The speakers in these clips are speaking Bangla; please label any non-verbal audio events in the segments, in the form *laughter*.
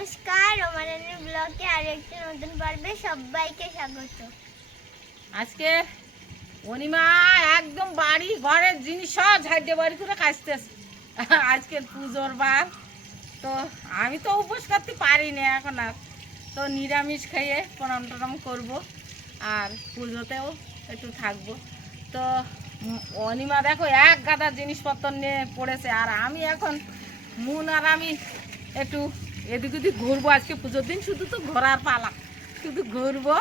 নমস্কার রমারানির ব্লগে আর একটি নতুন পর্বে সবাইকে স্বাগত। আজকে অনিমা একদম বাড়ি, ঘরের জিনিস সব ঝাড়িয়ে বাড়ি করে কাচতেছে আজকে পুজোর বার, তো আমি তো উপোস করতে পারি না এখন আর। তো নিরামিষ খাইয়ে প্রণাম টনাম করব আর পুজোতেও একটু থাকব। তো অনিমা দেখো, এক গাদা জিনিসপত্র নিয়ে পড়েছে আর আমি এখন, মুন আর আমি একটু এদিক ওদিক ঘুরবো আজকে পুজোর দিন শুধু তো ঘোরার পালা। শুধু ঘুরবো।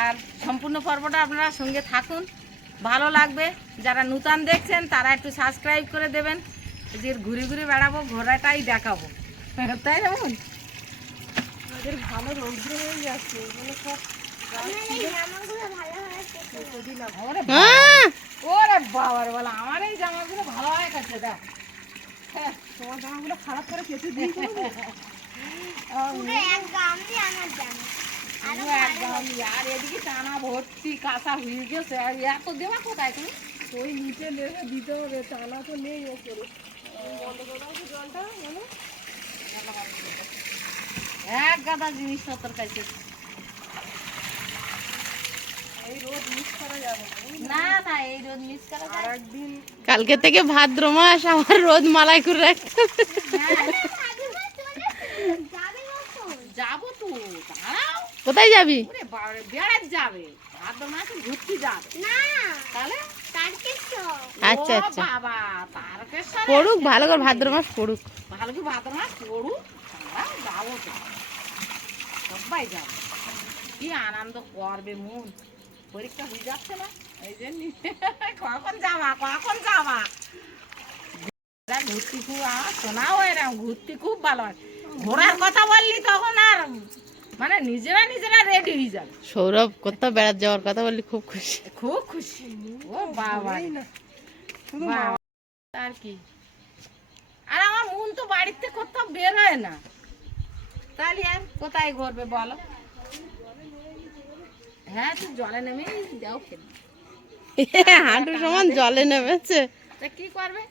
আর সম্পূর্ণ পর্বটা আপনারা সঙ্গে থাকুন। ভালো লাগবে। যারা নূতন দেখছেন তারা একটু সাবস্ক্রাইব করে দেবেন। যে ঘুরে ঘুরে বেড়াবো ঘোরাটাই দেখাবো। তাই না বোন? ওদের ভালো রৌদ্র হয়ে যাচ্ছে। এগুলো সব হয় কেটে ওরে বাবার বলা আমার এই জামাগুলো ভালো হয় কাছে দেখ। তোমার জামাগুলো খারাপ করে কেটে দিই *laughs* আরও এদিকে টানা ভর্তি কাঁচা হয়ে গেছে। আর এত দেওয়া কোথায় তুমি? ওই নিচে লেগে দিতে হবে টানা তো নেই ওপরে। এক গাদা জিনিসপত্র কাছে এই রোদ মিস করা যাবে না না এই রোদ মিস করা যাবে একদিন কালকে থেকে ভাদ্র মাস আমার রোদ মালাই করে রাখতে। যাব তো কোথায় যাবি? বেড়াতে যাবে। ভাদ্র মাসে ঘুরতে যাবে। না তাহলে? আচ্ছা, আচ্ছা। পড়ুক ভালো করে ভাদ্র মাস পড়ুক। ভালো কি ভাদ্র মাস পড়ুক যাব সবাই যাব। কি আনন্দ করবে মন। পরীক্ষা হয়ে যাচ্ছে না। এই জন্য *laughs* কখন যাবা কখন যাবা? এরা ঘুরতে খুব আমার শোনাও এরকম ঘুরতে খুব ভালো হয়। ঘোরার কথা বললি তখন আর মানে নিজেরা নিজেরা রেডি হয়ে যাবে। সৌরভ কোথাও বেড়াতে যাওয়ার কথা বললি খুব খুশি। খুব খুশি। ও বাবা। বাবা। আর কি? আর আমার মন তো বাড়িতে কোথাও বের হয় না। তাহলে আর কোথায় ঘুরবে বলো? হ্যাঁ তুই জলে নেমে যাও খেলে হাঁটু সমান জলে নেমেছে। তা কি করবে?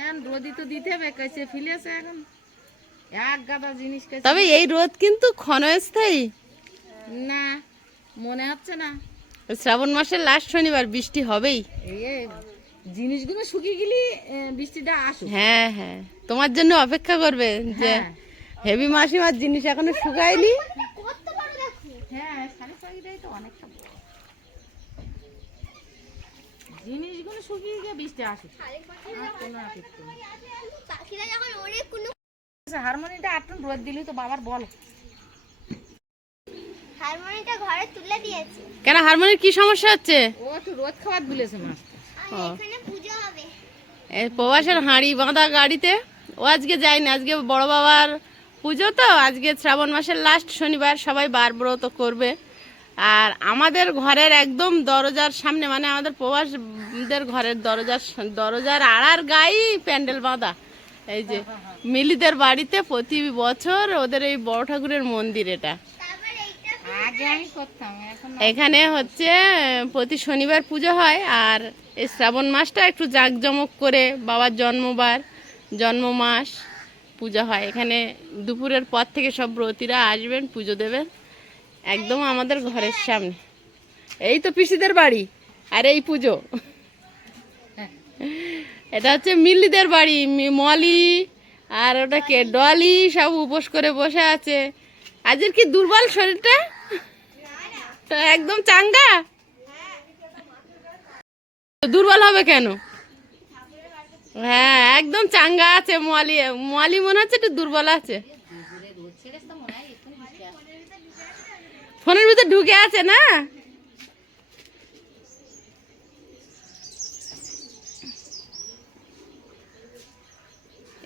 এখন রোদি তো দিতে হবে কেসে ফিলেছে এখন। এক গাদা জিনিস তবে এই রোদ কিন্তু ক্ষণস্থায়ী। না মনে হচ্ছে না। শ্রাবণ মাসের লাস্ট শনিবার বৃষ্টি হবেই। জিনিসগুলো শুকিয়ে গেলি বৃষ্টিটা আসুক। হ্যাঁ হ্যাঁ। তোমার জন্য অপেক্ষা করবে যে হ্যাঁ। হেভি মাসিমার জিনিস এখনও শুকায়নি কত বড় দেখো হ্যাঁ সাড়ে ছয়টাই তো অনেকটা বড়। জিনিসগুলো শুকিয়ে গিয়ে বৃষ্টি হারমোনিয়ামটা আটটুন রোদ দিলি তো বাবার বল। হারমোনিটা ঘরে তুলে দিয়েছে। কেন হারমোনির কি সমস্যা হচ্ছে? ও একটু রোদ খাবার দিলেছে মাছ এখানে পুজো হবে। এই প্রবাসের হাঁড়ি বাঁধা গাড়িতে? ও আজকে যায়নি আজকে বড় বাবার পুজো তো? আজকে শ্রাবণ মাসের লাস্ট শনিবার সবাই বার ব্রত করবে। আর আমাদের ঘরের একদম দরজার সামনে মানে আমাদের প্রবাসদের ঘরের দরজার দরজার আড়ার গায়ে প্যান্ডেল বাঁধা। এই যে মিলিদের বাড়িতে প্রতি বছর ওদের এই বড় ঠাকুরের মন্দির এটা। এখানে হচ্ছে, প্রতি শনিবার পুজো হয়, আর শ্রাবণ মাসটা একটু জাঁকজমক করে বাবার জন্মবার, জন্ম মাস, পূজা হয়। এখানে দুপুরের পর থেকে সব ব্রতীরা আসবেন, পুজো দেবেন। একদম আমাদের ঘরের সামনে। এই তো পিসিদের বাড়ি আর এই পুজো। এটা হচ্ছে মিল্লিদের বাড়ি মলি আর ওটা কে ডলি সব উপোস করে বসে আছে। আজের কি দুর্বল শরীরটা? একদম চাঙ্গা? দুর্বল হবে কেন? হ্যাঁ একদম চাঙ্গা আছে মোয়ালি মোয়ালি মনে হচ্ছে একটু দুর্বল আছে। ফোনের ভিতর ঢুকে আছে, না?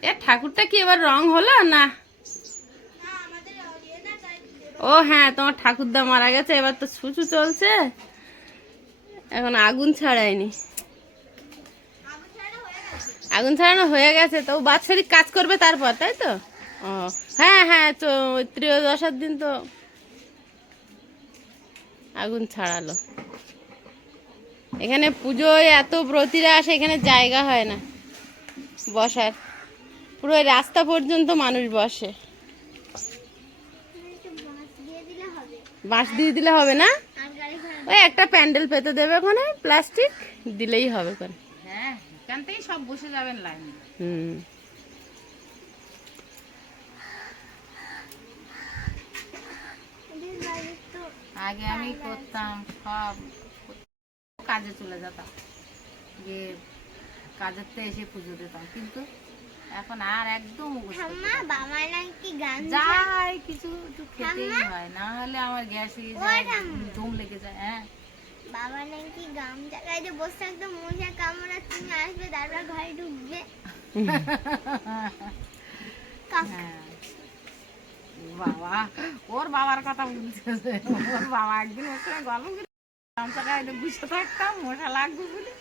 এ, ঠাকুরটা কি এবার রং হলো, না? ও হ্যাঁ তোমার ঠাকুরদা মারা গেছে, এবার তো ছুচু চলছে। এখন আগুন ছাড়ায়নি। আগুন ছাড়ানো হয়ে গেছে, তো বাৎসরিক কাজ করবে তারপর, তাই তো? ও হ্যাঁ হ্যাঁ তো ত্রয়োদশার দিন তো আগুন ছাড়ালো। এখানে পুজোয় এত প্রতিরা আসে এখানে জায়গা হয় না বসার। পুরো রাস্তা পর্যন্ত মানুষ বসে। বাঁশ দিয়ে দিলে হবে না? ওই একটা প্যান্ডেল পেতে দেবে ওখানে প্লাস্টিক দিলেই হবে হ্যাঁ সব বসে যাবেন লাইন। হুম। আগে আমি করতাম সব কাজে চলে যেতাম গিয়ে কাজের তো এসে পুজো দিতাম কিন্তু এখন আর একদম মুখস্থ করতে ঠাম্মা বাবা নাকি গান যাই কিছু একটু খেতেই ঠাম্মা? হয় না হলে আমার গ্যাস ও যায় ঠাম্মা। ধুম লেগে যায় হ্যাঁ বাবা নাকি গামছা গাইতে বসে থাকতো মশা কামড়া তুমি আসবে তারপর ঘরে ঢুকবে কাক হ্যাঁ ওর বাবার কথা বলতেছে। ওর বাবা একদিন ওর সঙ্গে গল্প করে থাকতাম, মশা লাগবে বলে।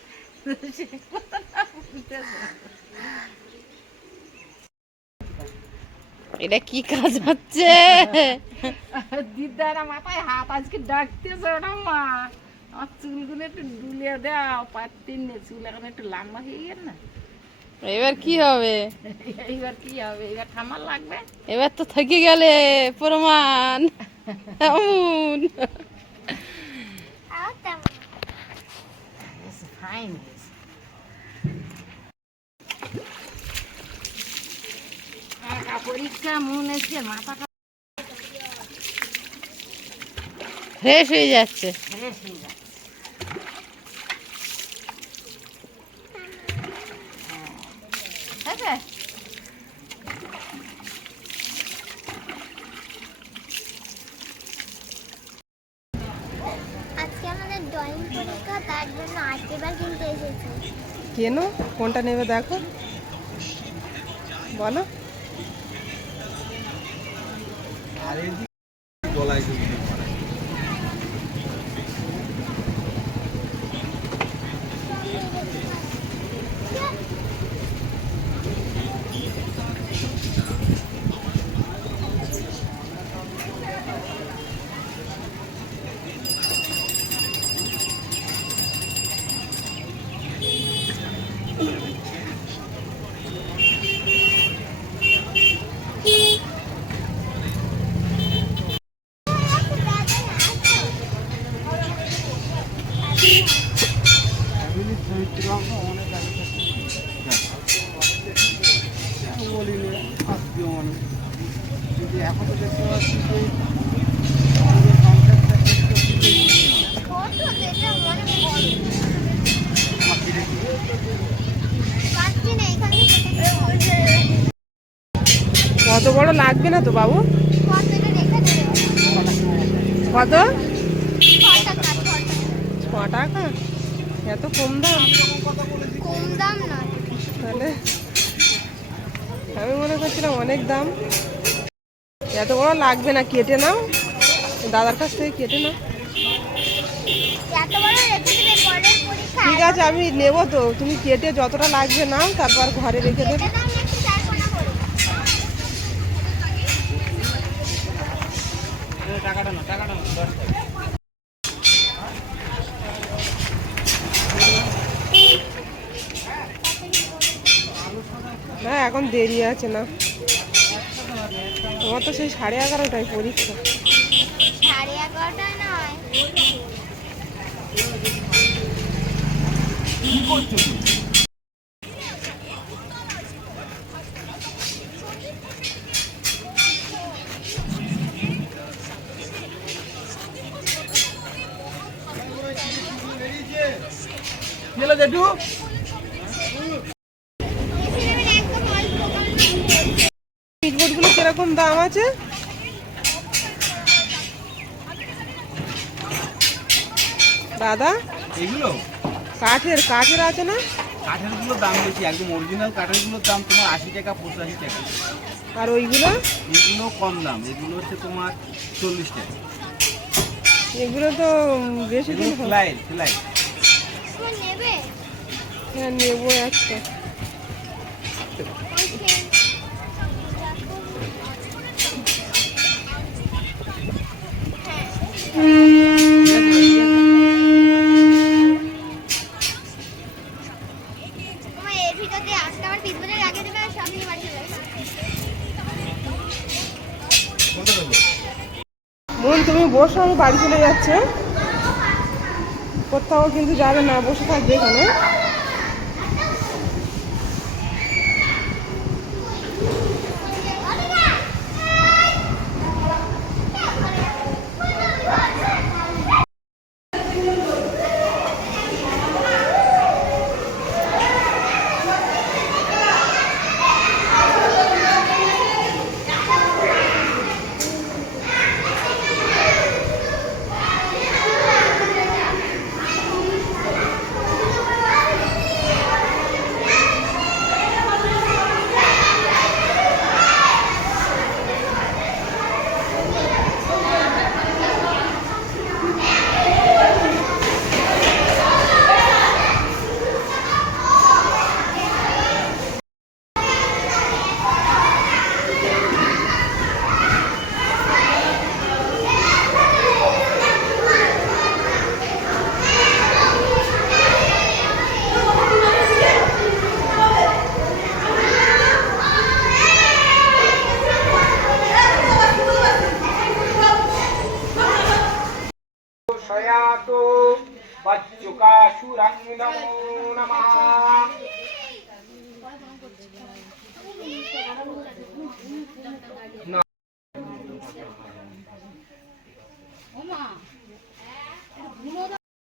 এটা কি কাজ হচ্ছে? দিদারা মাথায় হাত আজকে ডাকতেছে, ওটা মা, আমার চুলগুলো একটু ডুলিয়ে দাও পাত্তিন নে চুল এখন একটু লম্বা হয়ে গেল না? এবার কি হবে? এইবার কি হবে? এবার ঠামার লাগবে? এবার তো থেকে গেলে প্রমাণ। এমন। পরীক্ষা মন এসে ফ্রেশ হয়ে যাচ্ছে। ফ্রেশ হয়ে যাচ্ছে। হয়েছে? আজকে আমাদের ড্রয়িং পরীক্ষা তার জন্য আর্ট পেপার কিনতে এসেছি। কেন? কোনটা নেবে দেখো। বলো। পাচ্ছি কত বড় লাগবে না তো বাবু? কত? ছ টাকা। এত কম দাম? কম দাম নয় তাহলে আমি মনে করছিলাম অনেক দাম। এত বড় লাগবে না কেটে নাও। দাদার কাছ থেকে কেটে নাও। এত বড় রেখে দেবে পরের পরীক্ষা ঠিক আছে আমি নেব তো। তুমি কেটে যতটা লাগবে নাও তারপর ঘরে রেখে দেবে। একটু চারখানা করে। না এখন দেরি আছে না। তোমার তো সেই সাড়ে এগারোটায় পরীক্ষা। সাড়ে এগারোটা নয়। দাম আছে? দাদা? এগুলো? কাঠের কাঠের আছে না? কাঠেরগুলোর দাম বেশি একদম অরিজিনাল কাঠেরগুলোর দাম তোমার আশি টাকা পঁচাশি টাকা। আর ওইগুলো? এগুলো কম দাম এগুলো হচ্ছে তোমার চল্লিশ টাকা। এগুলো তো বেশি দিন তোমার নেবে? হ্যাঁ নেব একটা। বোন তুমি বসো আমি বাড়ি চলে যাচ্ছে। কোথাও কিন্তু যাবে না বসে থাকবে এখানে। দর্শয়াতো বচ্চুকাসুরং নমো নমঃ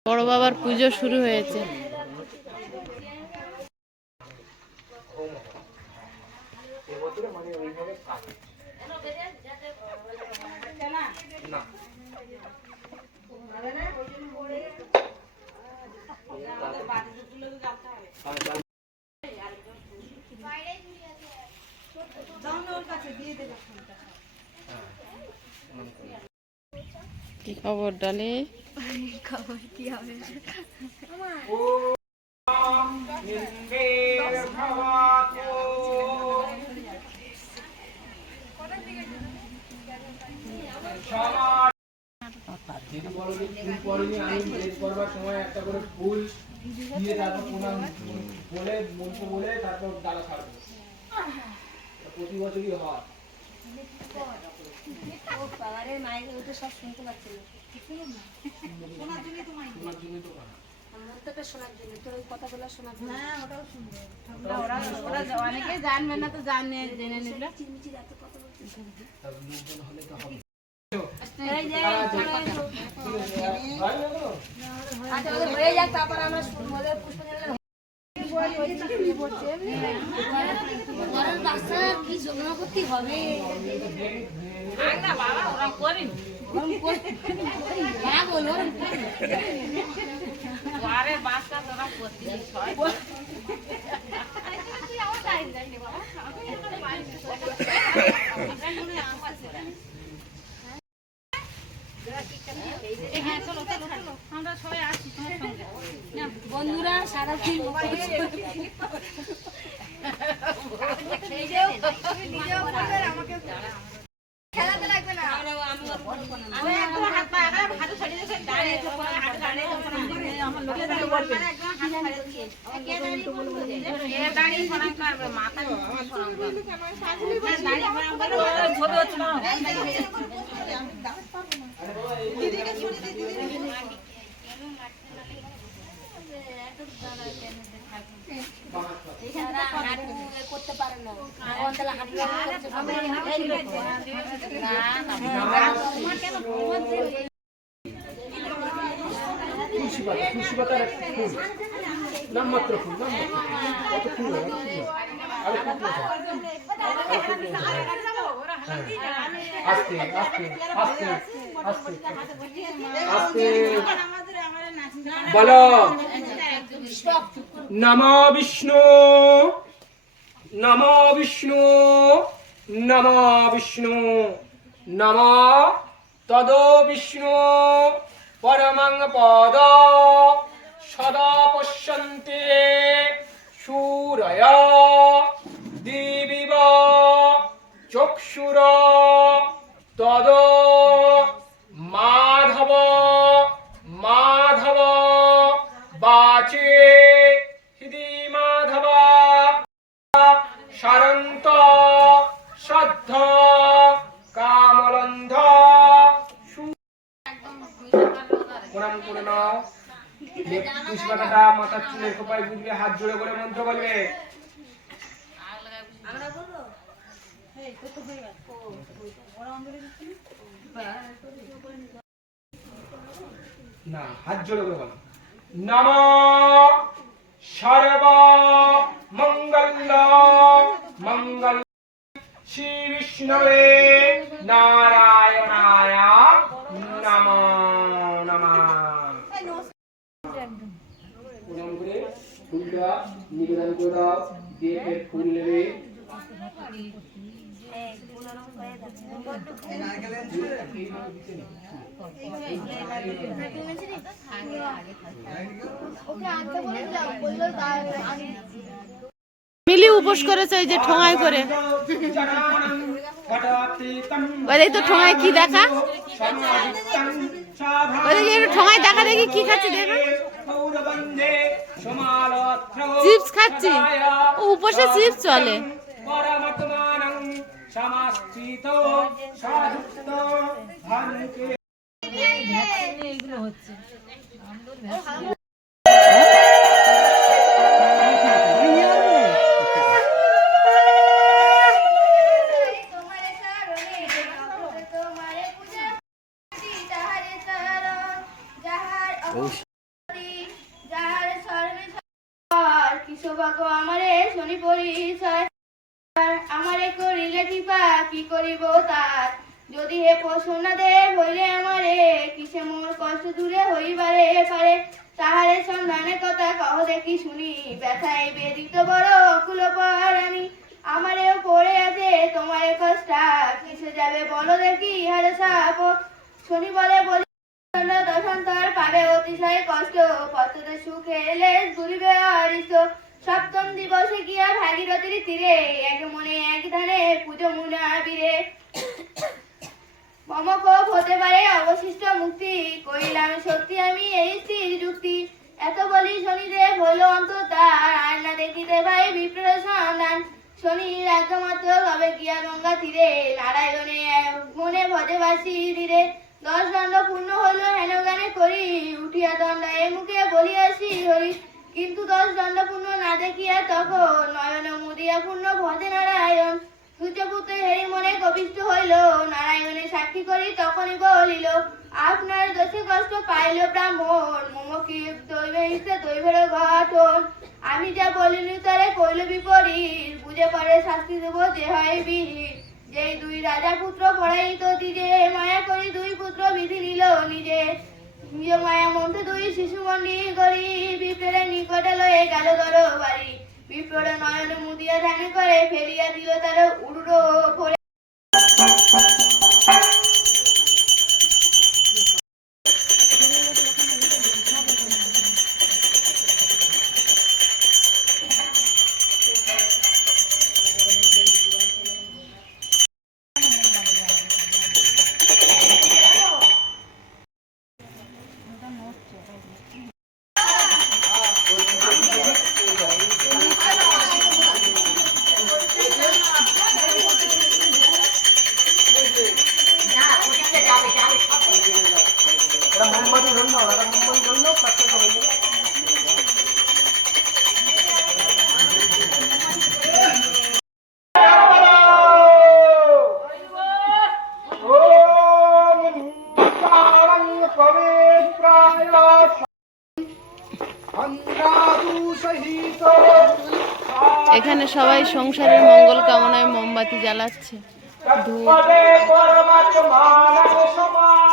বড় বাবার পুজো শুরু হয়েছে না কি খবর, ডালে? নির্ভবাতো যেটা বলো যে ফুল পড়েনি আমি বের করবার সময় একটা করে ফুল দিয়ে তারপর প্রণাম বলে মন্ত্র বলে তারপর ডালা ছাড়বো। প্রতি বছরই হয়। হয়। ওরা ওরা অনেকে জানবে না তো জানে জেনে নিল। তার হলে তো হবে। তারা আছে। ঠিক আছে, হয় বাচ্চা তোরা করতে হয় বন্ধুরা সারাদিন এ দাঁড়িয়ে প্রণাম করবে মাথা নিচে প্রণাম করবে দাঁড়িয়ে প্রণাম করবে ওরা ছবি হচ্ছে না। হাঁটু এ করতে পারে না তুলসী বলো। নম বিষ্ণু নম বিষ্ণু নম বিষ্ণু, নম তদ বিষ্ণু, পরমং পদ, সদা পশ্যন্তে সূরয়, দিবিব, চক্ষুর, তদ মাধব মাধব, বাচে সারন্ত শ্রদ্ধ কামলন্ধ। দান করে নাও। পাতাটা মাথার চুলের খোপায় বুঝবে হাত জোড়ে করে মন্ত্র বলবে। না, হাত জোড়ে করে বলো। নম সর্ব মঙ্গল মঙ্গল শ্রী বিষ্ণবে নারায়ণায় নম নম। প্রণাম করে ফুলটা নিবেদন করে দাও ফুল নেবে। মিলি উপোস করেছে ওই যে ঠোঙায় করে। ওই তো ঠোঙায় কি দেখা। ওই ঠোঙায় দেখা দেখি কি খাচ্ছি চিপস খাচ্ছি। উপোসে চিপস চলে। সমাস্থিত সাধুত্ব ভারতে এগুলো হচ্ছে যাহার সৌভাগ্য আমারে শনি পরিচয়। আমারে করিলে কৃপা কি করিব তার? যদি হে প্রসন্ন দেব হইলে আমারে, কিসে মোর কষ্ট দূরে হইবারে পারে? তাহারে সন্ধানের কথা কহ দেখি শুনি, ব্যথায় বেদিত বড় অকুল পরানি আমারেও পড়ে আছে তোমার কষ্ট, কিসে যাবে বলো দেখি ইহারে সাপ? শনি বলে বলি দশান্তর পাবে অতিশয় কষ্ট পথতে সুখে এলে ঘুরিবে অরিষ্ট। সপ্তম দিবসে গিয়া ভাগীরথীর তীরে? এক মনে এক ধানে পুজো মুনা বীরে। মম হতে পারে অবশিষ্ট মুক্তি। কইলাম সত্যি আমি এই স্থির যুক্তি। এত বলি শনিদেব হলো অন্তর্তার আর না দেখিতে ভাই বিপ্র সন্ধান। শনি রাজ্য মাত্র গিয়া গঙ্গা তীরে? নারায়ণে মনে ভজে বাসি ধীরে দশ দণ্ড পূর্ণ হলো হেন গানে করি। উঠিয়া দণ্ডায় মুখে বলিয়াছি হরি। কিন্তু দশ দণ্ড পূর্ণ না দেখিয়া তখন নয়ন মুদিয়া পূর্ণ ভজে নারায়ণ সূর্যপুত্র হেরি মনে কবিষ্ট হইল। নারায়ণের সাক্ষী করি তখনই বলিল, আপনার দোষে কষ্ট পাইল ব্রাহ্মণ। মমকি দৈবে ইচ্ছে, দৈবের গঠন আমি যা বলিনি তারে কইল বিপরীত। বুঝে পারে শাস্তি দেব যে হয় বিহিত যেই দুই রাজা পুত্র পড়াইত দিজে মায়া করি দুই পুত্র বিধি নিল। নিজে, নিজ মায়া মন্ত্রে দুই শিশু মন্ডি করি। বিপ্রের গেল লয়ে বাড়ি। বিপ্রের নয়ন মুদিয়া ধ্যান করে ফেলিয়া দিল তার উড়ো ভরে। সবাই সংসারের মঙ্গল কামনায় মোমবাতি জ্বালাচ্ছে। পরমাত্মানং সমান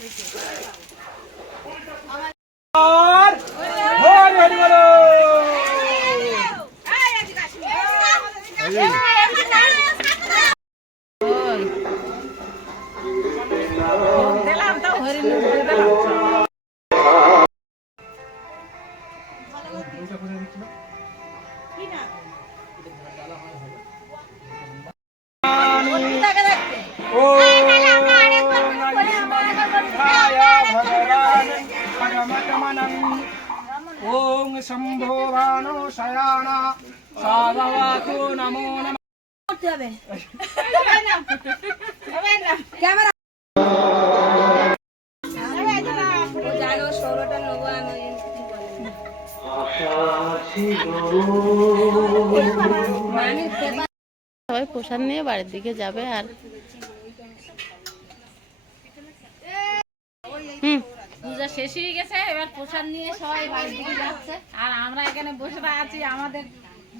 একবার করে ঢেকে ওং শম্ভো ভানো শয়ানা সাবাবাকো নমো নমঃ সবাই প্রসাদ নিয়ে বাড়ির দিকে যাবে আর পূজা শেষ হয়ে গেছে এবার প্রসাদ নিয়ে সবাই বাড়ির দিকে যাচ্ছে। আর আমরা এখানে বসে আছি আমাদের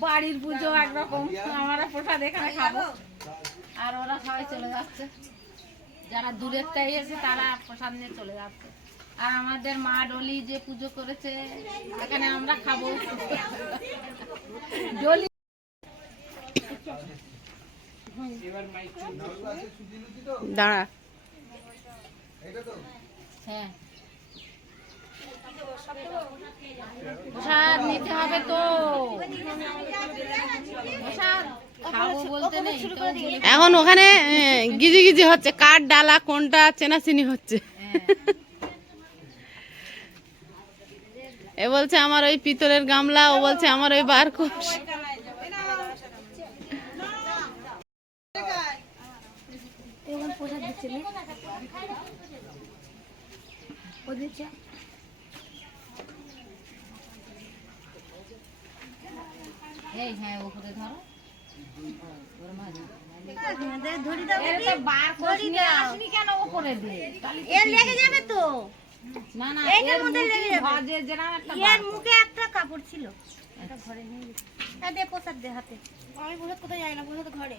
বাড়ির পুজো একরকম। আমরা প্রসাদ এখানে খাব। আর ওরা সবাই চলে যাচ্ছে। যারা দূরের থেকে এসে তারা প্রসাদ নিয়ে চলে যাচ্ছে। আর আমাদের মা ডলি যে পুজো করেছে এখানে আমরা খাব। ডলি দাঁড়া। হ্যাঁ। প্রসাদ নিতে হবে তো। প্রসাদ এখন ওখানে গিজি গিজি হচ্ছে কার ডালা কোনটা চেনাচিনি হচ্ছে। এ বলছে আমার ওই পিতলের গামলা ও বলছে আমার ওই বারকোষ এই হ্যাঁ ওপরে ধরো এর তো বার কোষ নিয়ে আসনি কেন ওপরে দিয়ে এর লেগে যাবে তো না না এইটার এর মধ্যে মুখে লেগে যাবে। ভাজে যেরকম একটা মুখে একটা কাপড় ছিল। ঘরে নিয়ে হ্যাঁ প্রসাদ দে হাতে। আমি প্রসাদ কোথায় যাই না? প্রসাদ ঘরে।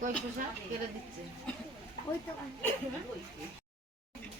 কই প্রসাদ? কেটে দিচ্ছে।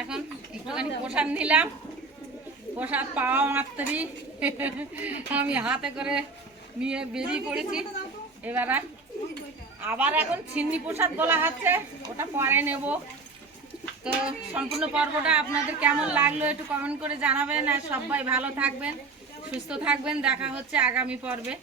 এখন একটুখানি প্রসাদ নিলাম। প্রসাদ পাওয়া মাত্রই আমি হাতে করে নিয়ে বেরিয়ে পড়েছি। এবার আবার এখন ছিন্নি প্রসাদ বলা হচ্ছে, ওটা পরে নেব। তো সম্পূর্ণ পর্বটা আপনাদের কেমন লাগল একটু কমেন্ট করে জানাবেন। আর সবাই ভালো থাকবেন, সুস্থ থাকবেন। দেখা হচ্ছে আগামী পর্বে।